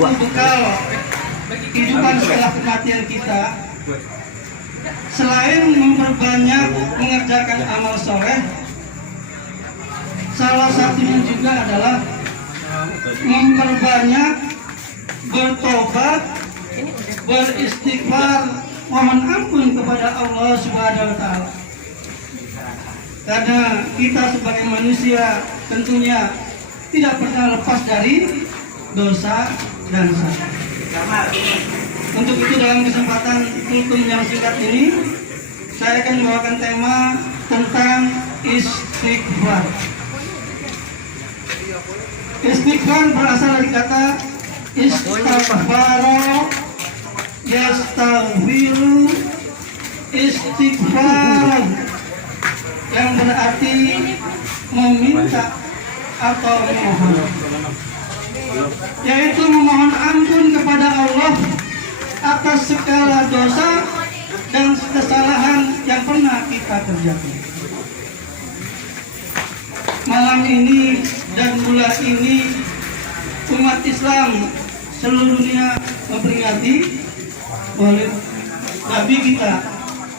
satu bekal kehidupan setelah kematian kita, selain memperbanyak mengerjakan amal soleh, salah satunya juga adalah memperbanyak bertobat, beristighfar, mohon ampun kepada Allah Subhanahu wa Ta'ala. Karena kita sebagai manusia tentunya tidak pernah lepas dari dosa dan salah. Untuk itu dalam kesempatan kultum yang singkat ini, saya akan membawakan tema tentang istighfar. Istighfar berasal dari kata istighfaro, yastaghfiru, istighfar, yang berarti meminta atau memohon, yaitu memohon ampun kepada Allah atas segala dosa dan kesalahan yang pernah kita kerjakan. Malam ini dan bulan ini umat Islam seluruh dunia memperingati Maulid Nabi kita,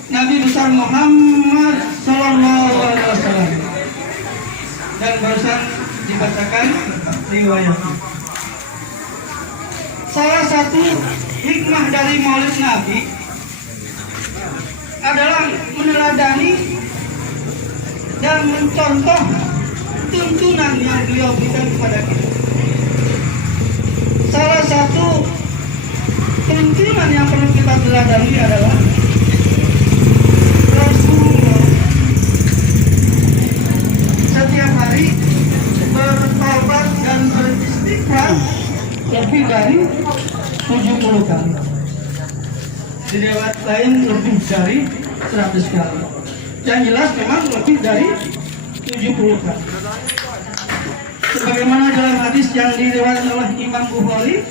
Nabi besar Muhammad Sallallahu Alaihi Wasallam, dan barusan dibacakan riwayatnya. Salah satu hikmah dari Maulid Nabi adalah meneladani dan mencontoh tuntunan yang beliau berikan kepada kita. Salah satu tuntunan yang perlu kita teladani adalah Rasulullah setiap hari bertobat dan beristighfar lebih dari 70 kali. Di riwayat lain lebih dari 100 kali. Yang jelas memang lebih dari 70 kali. Sebagaimana dalam hadis yang diriwayatkan oleh Imam Bukhari,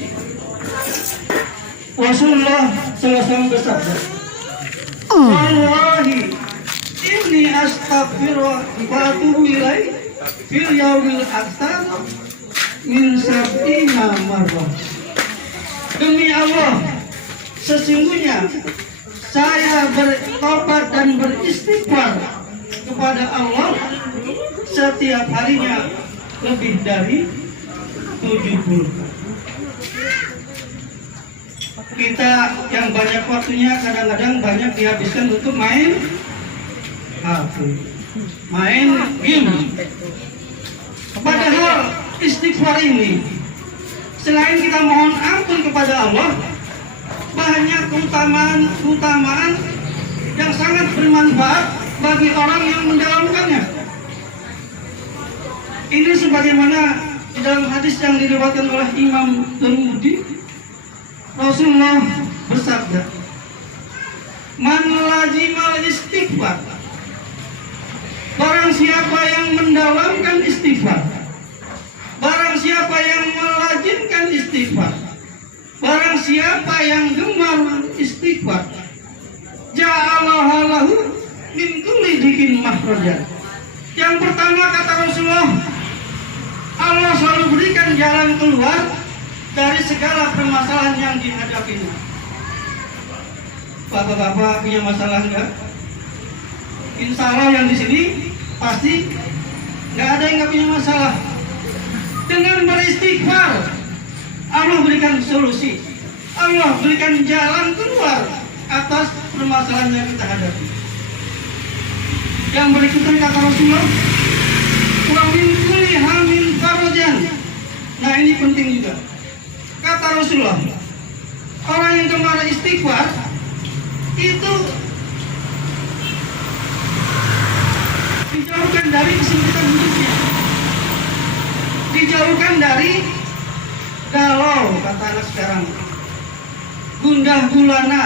Rasulullah SAW bersabda, "Wallahi inni astaghfiru wa atubu ilaih fil yaumil aktsar min sab'ina marrah." Demi Allah, sesungguhnya saya bertobat dan beristighfar kepada Allah setiap harinya lebih dari 70. Kita yang banyak waktunya kadang-kadang banyak dihabiskan untuk main HP, main game. Padahal istighfar ini, selain kita mohon ampun kepada Allah, banyak keutamaan yang sangat bermanfaat bagi orang yang menjalankannya. Ini sebagaimana di dalam hadis yang diriwayatkan oleh Imam Tirmidzi, Rasulullah bersabda, "Man lazimal istighfar." Barang siapa yang mendalamkan istighfar, barang siapa yang melazimkan istighfar, barang siapa yang gemar istighfar, ja'alaha lahu min kulli dhikin makhrajan. Yang pertama kata Rasulullah, Allah selalu berikan jalan keluar dari segala permasalahan yang dihadapinya. Bapak-bapak punya masalah enggak? Insya Allah yang di sini pasti nggak ada yang nggak punya masalah. Dengan beristighfar, Allah berikan solusi, Allah berikan jalan keluar atas permasalahan yang kita hadapi. Yang berikutnya kata Rasulullah, "Wa min kulli hammin farajan." Nah ini penting juga. Kata Rasulullah, orang yang gemar istighfar itu dijauhkan dari kesempitan hidupnya, dijauhkan dari galau, kata anak sekarang, gundah gulana.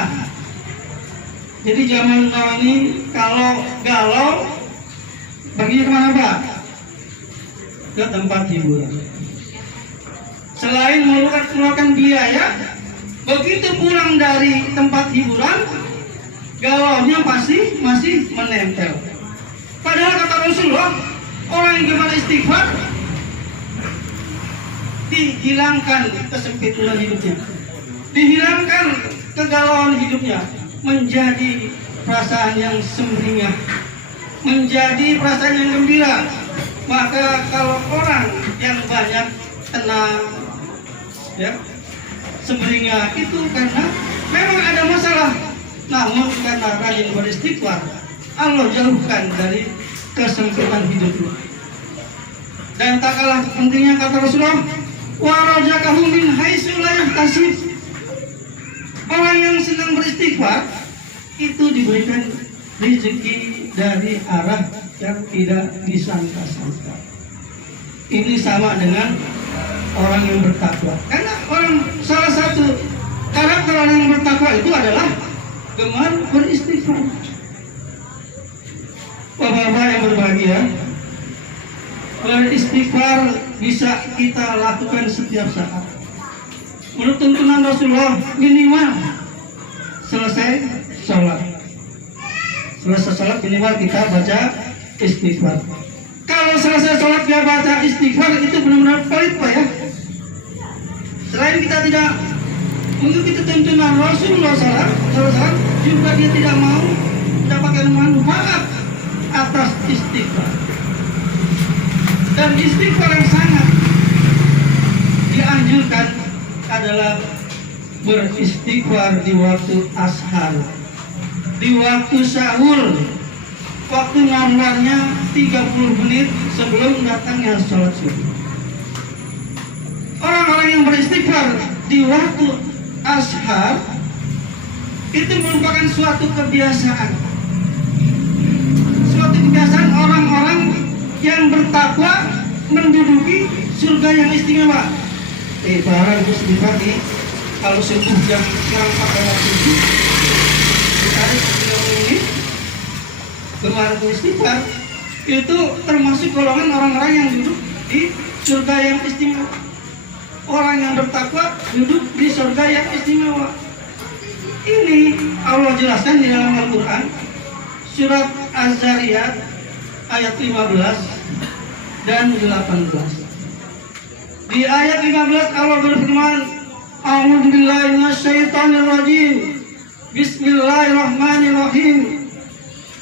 Jadi zaman now ini kalau galau perginya kemana Pak? Ke tempat hiburan. Selain mengeluarkan biaya, begitu pulang dari tempat hiburan, galaunya pasti masih menempel. Padahal kata Rasulullah, orang yang gemar istighfar dihilangkan kesempitan hidupnya, dihilangkan kegalauan hidupnya, menjadi perasaan yang sumringah, menjadi perasaan yang gembira. Maka kalau orang yang banyak tenang, ya, sumringah itu karena memang ada masalah, namun karena rajin beristighfar, Allah jauhkan dari kesempitan hidupnya. Dan tak kalah pentingnya kata Rasulullah, wa razaqahum min haitsu la yahtasib. Orang yang sedang beristighfar itu diberikan rezeki dari arah yang tidak disangka-sangka. Ini sama dengan orang yang bertakwa. Karena salah satu karakter orang yang bertakwa itu adalah gemar beristighfar. Bapak-bapak yang berbahagia, beristighfar bisa kita lakukan setiap saat. Menurut tuntunan Rasulullah, minimal selesai sholat minimal kita baca istighfar. Kalau selesai sholat gak baca istighfar, itu benar-benar pelit, Pak, ya. Selain kita tidak mengikuti tuntunan Rasulullah SAW, juga dia tidak mau mendapatkan manfaat atas istighfar. Dan istighfar yang sangat dianjurkan adalah beristighfar di waktu ashar, di waktu sahur, waktu ngamarnya 30 menit sebelum datangnya sholat subuh. Orang-orang yang beristighfar di waktu ashar itu merupakan suatu kebiasaan. Suatu kebiasaan orang-orang yang bertakwa menduduki surga yang istimewa. Barang istighfar nih, kalau subuh jam kurang 4:07 ditarik 30 menit gemar istighfar, itu termasuk golongan orang-orang yang duduk di surga yang istimewa. Orang yang bertakwa duduk di surga yang istimewa. Ini Allah jelaskan di dalam Al-Quran, surat Az-Zariyat ayat 15 dan 18. Di ayat 15 Allah berfirman, A'udzu billahi minasyaitonir rajim. Bismillahirrahmanirrahim.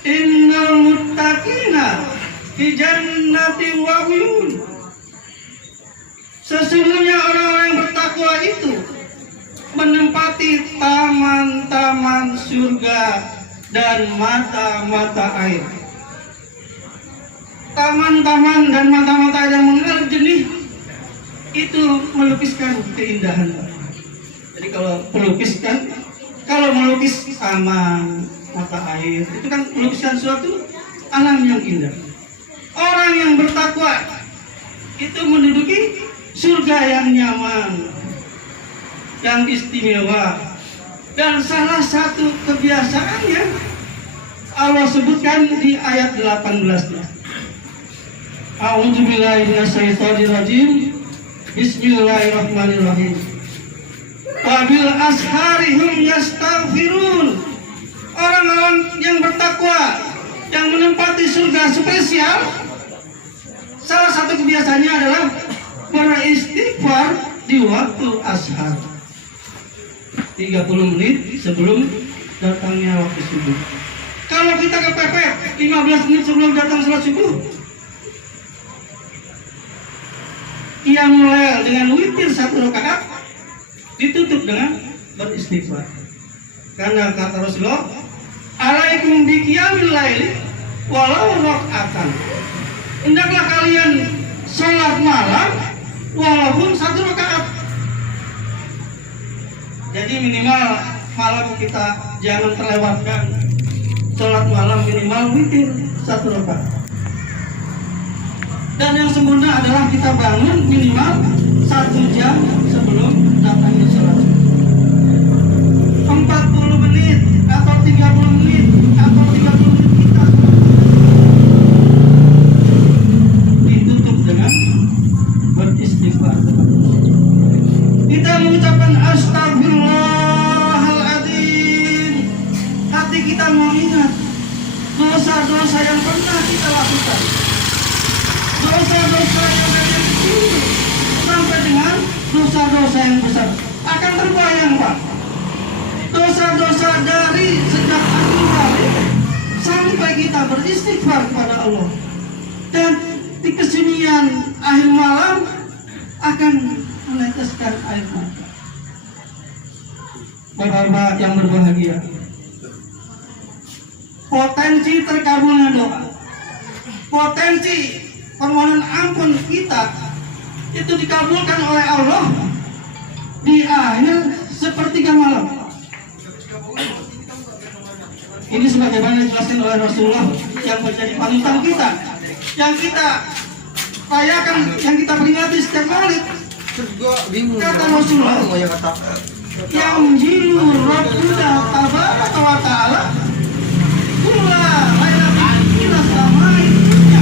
Innal muttaqina fi jannatin wa uyun. Sesungguhnya orang-orang yang bertakwa itu menempati taman-taman surga dan mata-mata air. Taman-taman dan mata-mata air yang mengalir jernih itu melukiskan keindahan. Jadi kalau melukis taman, mata air, itu kan melukiskan suatu alam yang indah. Orang yang bertakwa itu menduduki surga yang nyaman, yang istimewa. Dan salah satu kebiasaannya Allah sebutkan di ayat 18-nya. A'udzu billahi minasyaitonir rajim. Bismillahirrahmanirrahim. Wabil asharihum yastaghfirun. Orang-orang yang bertakwa, yang menempati surga spesial, salah satu kebiasaannya adalah beristighfar di waktu ashar, 30 menit sebelum datangnya waktu subuh. Kalau kita kepepet 15 menit sebelum datang sholat subuh, ia mulai dengan witir 1 rakaat, ditutup dengan beristighfar. Karena kata Rasulullah, alaikum biqiyamil laili walau rakaatan. Hendaklah kalian sholat malam walaupun 1 rakaat. Jadi minimal malam kita jangan terlewatkan sholat malam, minimal witir 1 rakaat. Dan yang sempurna adalah kita bangun minimal 1 jam sebelum datangnya sholat. 40 menit atau 30 menit atau 30 menit kita ditutup dengan beristighfar. Kita mengucapkan astagfirullahaladzim. Hati kita mengingat dosa-dosa yang pernah kita lakukan, dosa-dosa yang ada di sini, sampai dengan dosa-dosa yang besar. Akan terbayang Pak, dosa-dosa dari sejak awal sampai kita beristighfar kepada Allah, dan di kesunyian akhir malam akan meneteskan air mata. Bapak-bapak yang berbahagia, potensi terkabulnya doa, potensi permohonan ampun kita itu dikabulkan oleh Allah di akhir sepertiga malam. Ini sebagaimana dijelaskan oleh Rasulullah yang menjadi panutan kita, yang kita rayakan, yang kita peringati setiap Maulid. Kata Rasulullah, yang jilu Rabbuna tabaraka wa ta'ala kulla lailatin ila samai dunya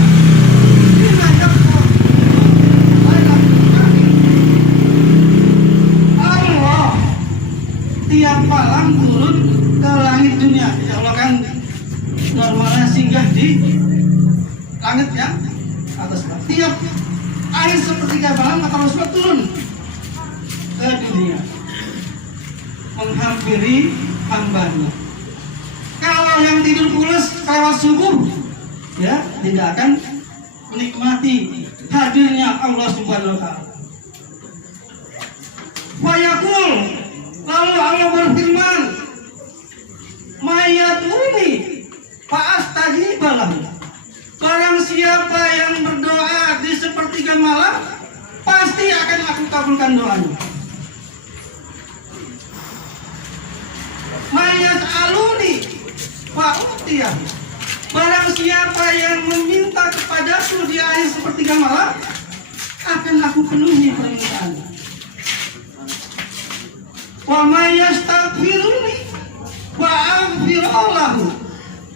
bima yaqwa lailatul akhir. Allah tiap malam turun ke langit dunia. Ya Allah kan normalnya singgah di langit yang atas. Tiap akhir sepertiga malam kata Rasulullah turun ke dunia menghampiri hambanya. Kalau yang tidur pulas lewat subuh, ya tidak akan menikmati hadirnya Allah Subhanahu wa Ta'ala. Fayaqul, lalu Allah berfirman, mayatuni fa'astajibalah. Barang siapa yang berdoa di sepertiga malam, pasti akan aku kabulkan doanya. Mayat aluni fa'utiyah. Barang siapa yang meminta kepadaku di akhir sepertiga malam, akan aku penuhi permintaannya. Wa mayastaghfiruni fa'aghfirallahu.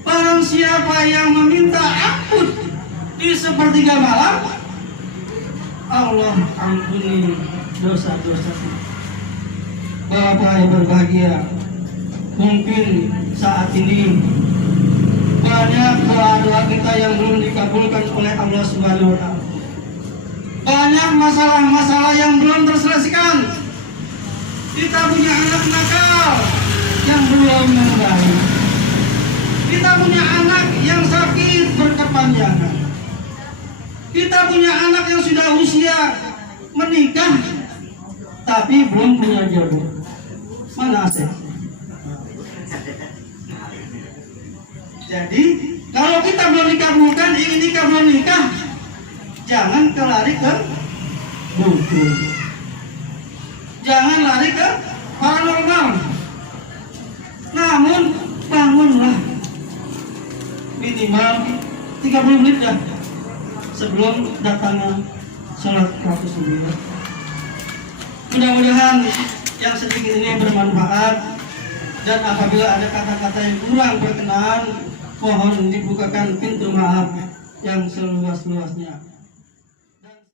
Barang siapa yang meminta ampun di sepertiga malam, Allah ampuni dosa-dosa. Bapak yang berbahagia, mungkin saat ini banyak doa-doa kita yang belum dikabulkan oleh Allah Subhanahu wa Ta'ala. Banyak masalah-masalah yang belum terselesaikan. Kita punya anak nakal yang belum membaik. Kita punya anak yang sakit berkepanjangan. Kita punya anak yang sudah usia menikah tapi belum punya jodoh. Mana asik? Jadi kalau kita belum dikabulkan, ingin nikah belum nikah, jangan lari ke dukun, jangan lari ke paranormal. Namun bangunlah minimal 30 menit dah sebelum datangnya sholat Rasulullah. Mudah-mudahan yang sedikit ini bermanfaat, dan apabila ada kata-kata yang kurang berkenan, mohon dibukakan pintu maaf yang seluas-luasnya.